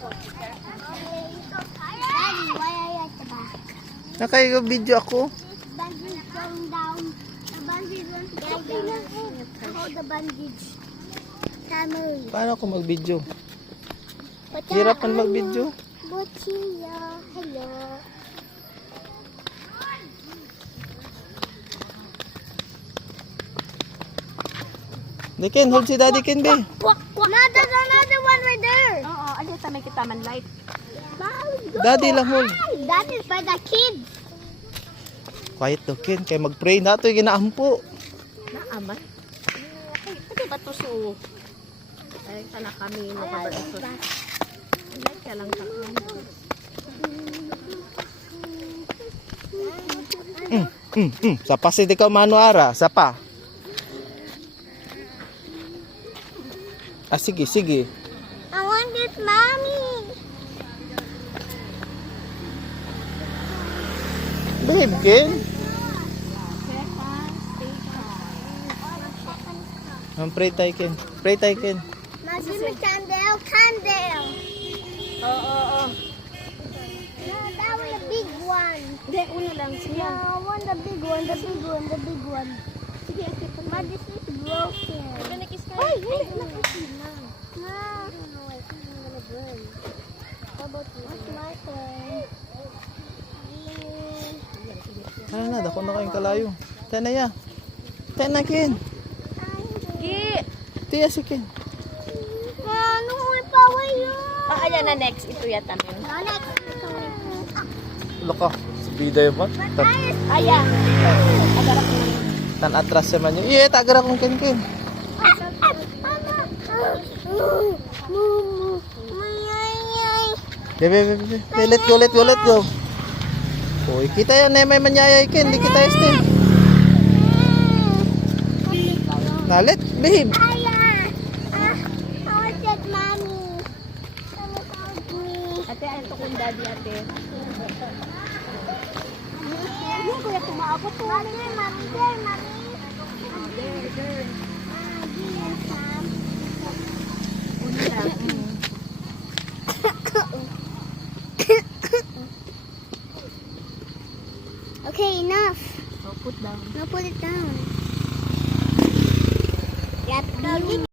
Daddy, why are you at the back? Naka-video ako. Bandage going down. The bandage went down. Hold the bandage. Family. Paano ako mag-video? Hirap man mag-video. Bochilla. Hello. Di Ken, hold si Daddy Ken, be. No, there's another one right there. Oo, ano sa may kita man light. Daddy lang hold. That is for the kids. Quiet to Ken, kay mag-pray na ito, ginaampo. Naaman. Ay, pati ba to so? Ay, sana kami makabalutos. Light ka lang sa Sapa si di ka manuara, sapa. Ah, sige, sige. I want this, mommy. Babe, Ken. Pray tayo, Ken. Pray tayo, Ken. Give me candle, candle. Oo. No, that was the big one. Hindi, una lang siya. No, I want the big one, the big one, the big one. Sige, ate. But this is broken. Ay, No. No, I think I'm gonna burn. How about you? What's my turn? Ano na, dako na kayong kalayo. Tayo na ya. Tayo na, Ken. Sige. Tiya si Ken. Ano may power yun? Ah, ayan na next. Ito yata min. Alex. Ulo ka. Sabida yun ba? Ayan. Agarap mo. Tan atras naman yun. Iya, tagara kong Ken, Ken. Bebe. Let go. Uy, kita yan eh, may manyayay Ken. Di kita este. Nalit, babe. Ate, ayan to kung daddy, ate. Yung kuya tumaabot to. Okay, enough. Oh, put down. Now put it down. Yep.